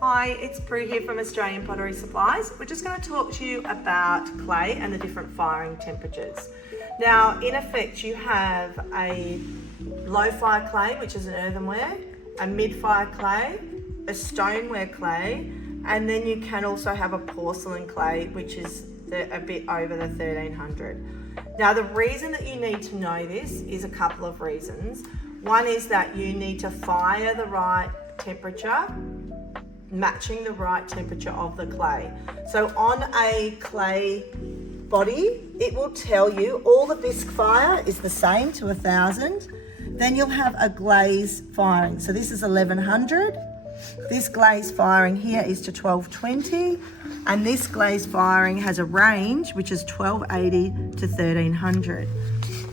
Hi, it's Prue here from Australian Pottery Supplies. We're just going to talk to you about clay and the different firing temperatures. Now, in effect, you have a low fire clay, which is an earthenware, a mid-fire clay, a stoneware clay, and then you can also have a porcelain clay, which is a bit over the 1300. Now, the reason that you need to know this is a couple of reasons. One is that you need to fire the right temperature, matching the right temperature of the clay. So on a clay body, it will tell you all the bisque fire is the same to 1000. Then you'll have a glaze firing. So this is 1100. This glaze firing here is to 1220. And this glaze firing has a range which is 1280 to 1300.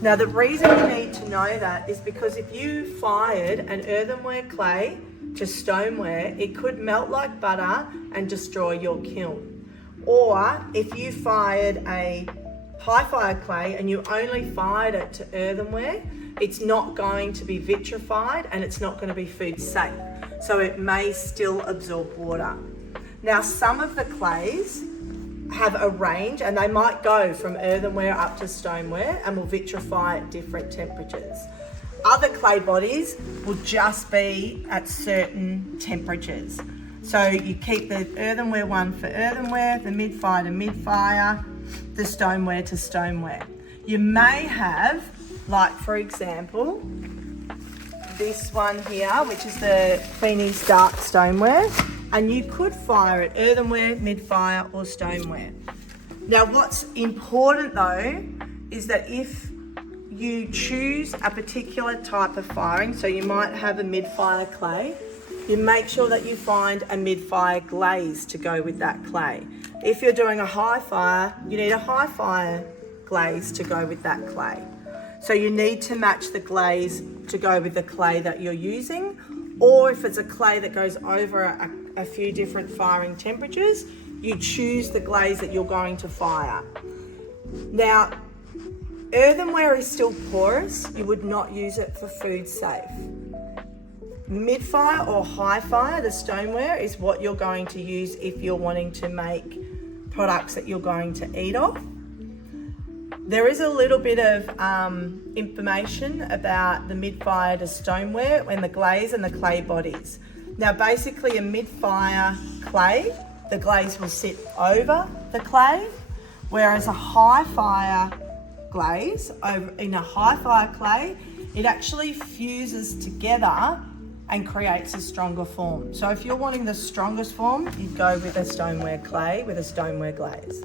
Now the reason you need to know that is because if you fired an earthenware clay to stoneware, it could melt like butter and destroy your kiln. Or if you fired a high fire clay and you only fired it to earthenware, it's not going to be vitrified and it's not going to be food safe. So it may still absorb water. Now some of the clays have a range and they might go from earthenware up to stoneware and will vitrify at different temperatures. Other clay bodies will just be at certain temperatures. So you keep the earthenware one for earthenware, the mid-fire to mid-fire, the stoneware to stoneware. You may have, like for example, this one here, which is the Queenie's Dark Stoneware, and you could fire it earthenware, mid-fire or stoneware. Now what's important though is that if you choose a particular type of firing, so you might have a mid-fire clay, you make sure that you find a mid-fire glaze to go with that clay. If you're doing a high fire, you need a high fire glaze to go with that clay. So you need to match the glaze to go with the clay that you're using, or if it's a clay that goes over a few different firing temperatures, you choose the glaze that you're going to fire. Now, earthenware is still porous. You would not use it for food safe. Mid-fire or high fire, the stoneware, is what you're going to use if you're wanting to make products that you're going to eat off. There is a little bit of information about the mid-fire to stoneware and the glaze and the clay bodies. Now basically a mid-fire clay, the glaze will sit over the clay, whereas a high fire glaze in a high fire clay, it actually fuses together and creates a stronger form. So if you're wanting the strongest form, you'd go with a stoneware clay with a stoneware glaze.